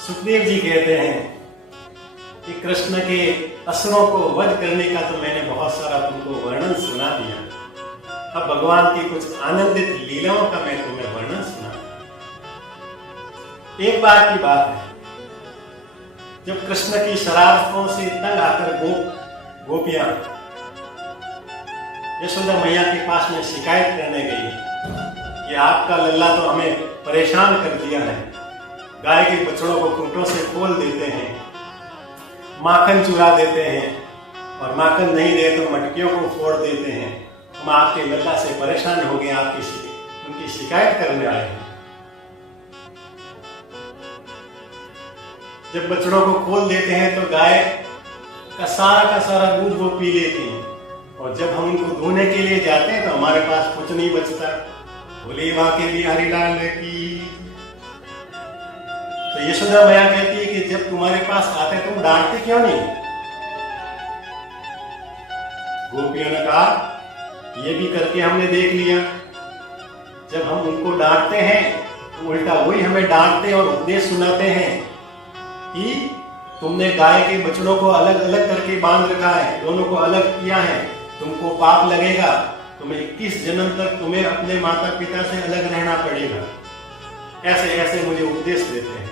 सुखदेव जी कहते हैं कि कृष्ण के असुरों को वध करने का तो मैंने बहुत सारा तुमको वर्णन सुना दिया, अब भगवान की कुछ आनंदित लीलाओं का मैं तुम्हें वर्णन सुना। एक बार की बात है, जब कृष्ण की शरारतों से तंग आकर गोपियां यशोदा मैया के पास में शिकायत करने गई कि आपका लल्ला तो हमें परेशान कर दिया है, गाय के बछड़ों को खूंटों से खोल देते हैं, माखन चुरा देते हैं और माखन नहीं दे तो मटकियों को फोड़ देते हैं, हम आपके लल्ला से परेशान हो गए, उनकी शिकायत करने आए हैं। जब बछड़ों को खोल देते हैं तो गाय का सारा दूध वो पी लेती हैं, और जब हम उनको धोने के लिए जाते हैं तो हमारे पास कुछ नहीं बचता। बोले माँ के लिए हरिलाल की। तो यशोदा मैया कहती है कि जब तुम्हारे पास आते तुम डांटते क्यों नहीं? गोपियों ने कहा ये भी करके हमने देख लिया, जब हम उनको डांटते हैं तो उल्टा वही हमें डांटते और उपदेश सुनाते हैं कि तुमने गाय के बछड़ों को अलग अलग करके बांध रखा है, दोनों को अलग किया है, तुमको पाप लगेगा, तुम्हें 21 जन्म तक तुम्हें अपने माता पिता से अलग रहना पड़ेगा। ऐसे ऐसे मुझे उपदेश देते हैं।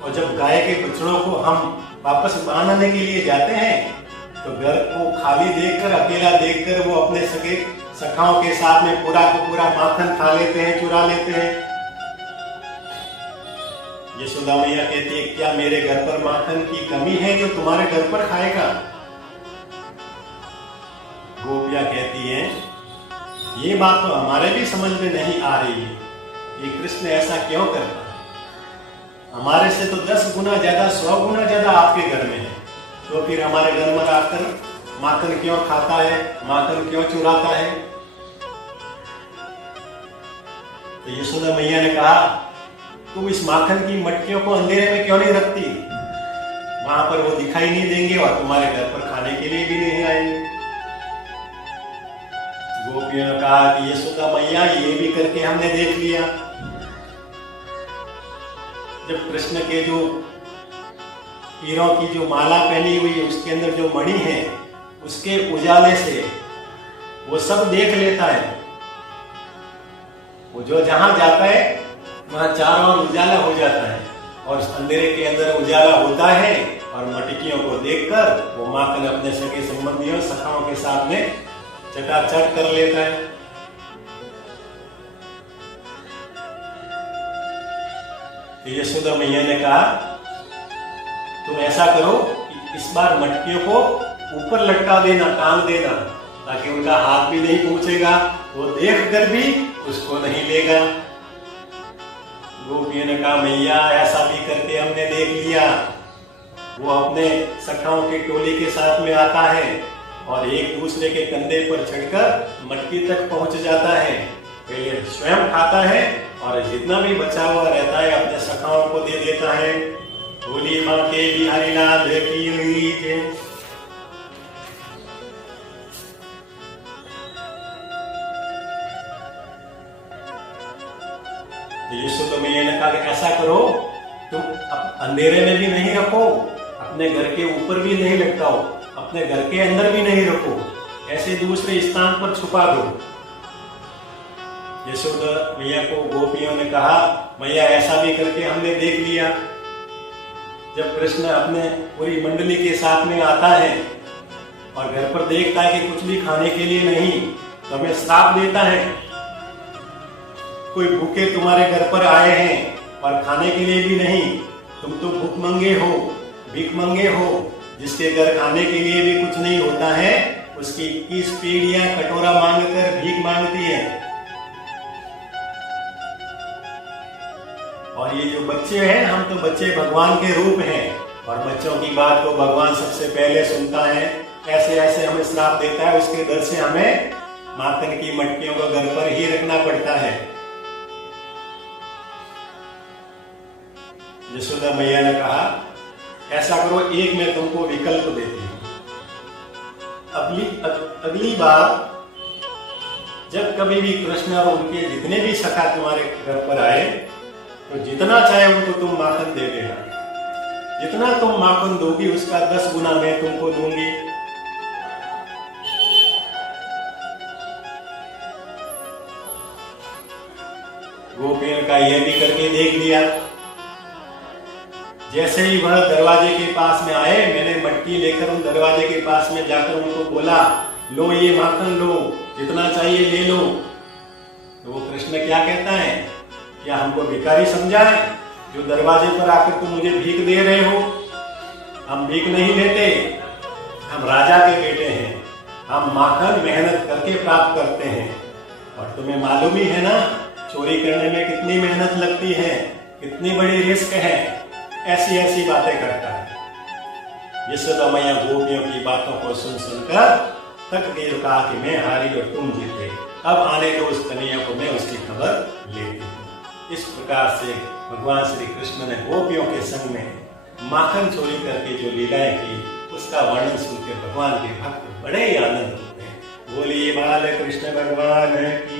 और जब गाय के बछड़ों को हम वापस बांधने के लिए जाते हैं तो घर को खाली देखकर, अकेला देखकर वो अपने सखाओं के साथ में पूरा को पूरा माखन खा लेते हैं, चुरा लेते हैं। यशोदा मैया कहती है क्या मेरे घर पर माखन की कमी है जो तुम्हारे घर पर खाएगा? गोपियां कहती हैं ये बात तो हमारे भी समझ में नहीं आ रही है, ये कृष्ण ऐसा क्यों करता है? हमारे से तो 10 गुना ज्यादा, 100 गुना ज्यादा आपके घर में है, तो फिर हमारे घर में आकर माखन क्यों खाता है, माखन क्यों चुराता है? तो यशोदा मैया ने कहा तुम इस माखन की मटकियों को अंधेरे में क्यों नहीं रखती? वहां पर वो दिखाई नहीं देंगे और तुम्हारे घर पर खाने के लिए भी नहीं आएंगे। गोपियों ने कहा कि यशोदा मैया ये भी करके हमने देख लिया, जब कृष्ण के जो हीरों की जो माला पहनी हुई है उसके अंदर जो मणि है उसके उजाले से वो सब देख लेता है, वो जो जहां जाता है वहां चारों ओर उजाला हो जाता है, और अंधेरे के अंदर उजाला होता है और मटकियों को देखकर वो माखन अपने सगे संबंधियों सखाओं के साथ में चटाचट कर लेता है। यशोदा मैया ने कहा तुम ऐसा करो कि इस बार मटकियों को ऊपर लटका देना, टांग देना, ताकि उनका हाथ भी नहीं पहुंचेगा, वो देख कर भी उसको नहीं लेगा। गोपियों ने कहा मैया ऐसा भी करके हमने देख लिया, वो अपने सखाओं के टोली के साथ में आता है और एक दूसरे के कंधे पर चढ़कर मटकी तक पहुंच जाता है, पहले स्वयं खाता है और जितना भी बचा हुआ रहता है अपने सखाओं को दे देता है। बोली माँ के बिहारी लाल की जय। यशोदा मैया ने कहा कि ऐसा करो तुम अंधेरे में भी नहीं रखो, अपने घर के ऊपर भी नहीं लटकाओ, अपने घर के अंदर भी नहीं रखो, ऐसे दूसरे स्थान पर छुपा दो। यशोदा मैया को गोपियों ने कहा मैया ऐसा भी करके हमने देख लिया, जब कृष्ण अपने पूरी मंडली के साथ में आता है और घर पर देखता है कि कुछ भी खाने के लिए नहीं तो हमें श्राप देता है, कोई भूखे तुम्हारे घर पर आए हैं और खाने के लिए भी नहीं, तुम तो भूख मंगे हो, भीख मंगे हो, जिसके घर खाने के लिए भी कुछ नहीं होता है उसकी 21 पीढ़ियां कटोरा मांगकर भीख मांगती है। और ये जो बच्चे हैं, हम तो बच्चे भगवान के रूप हैं और बच्चों की बात को भगवान सबसे पहले सुनता है, ऐसे ऐसे हमें श्राप देता है, उसके डर से हमें माखन की मटकियों को घर पर ही रखना पड़ता है। यशोदा मैया ने कहा ऐसा करो, एक मैं तुमको विकल्प देती हूँ, अगली बार जब कभी भी कृष्ण और उनके जितने भी सखा तुम्हारे घर पर आए तो जितना चाहे उनको तुम माखन दे देना। जितना तुम माखन दोगी उसका 10 गुना मैं तुमको दूंगी। गोपियों का यह भी करके देख लिया। जैसे ही वह दरवाजे के पास में आए, मैंने मटकी लेकर उन दरवाजे के पास में जाकर उनको बोला, लो ये माखन लो, जितना चाहिए ले लो। तो वो कृष्ण क्या कहता है, क्या हमको भिखारी समझा है जो दरवाजे पर आकर तुम मुझे भीख दे रहे हो? हम भीख नहीं लेते, हम राजा के बेटे हैं, हम माखन मेहनत करके प्राप्त करते हैं। और तुम्हें मालूम ही है ना चोरी करने में कितनी मेहनत लगती है, कितनी बड़ी रिस्क है। ऐसी ऐसी बातें करता है। यशोदा मैया गोपियों की बातों को सुन सुनकर थक गई, कहा कि मैं हारी और तुम जीते, अब आने दो उस कन्हैया को, मैं उसकी खबर लेती हूँ। इस प्रकार से भगवान श्री कृष्ण ने गोपियों के संग में माखन चोरी करके जो लीलाएं की, उसका वर्णन सुनकर भगवान के भक्त बड़े ही आनंद होते हैं। बोलिए बाल कृष्ण भगवान की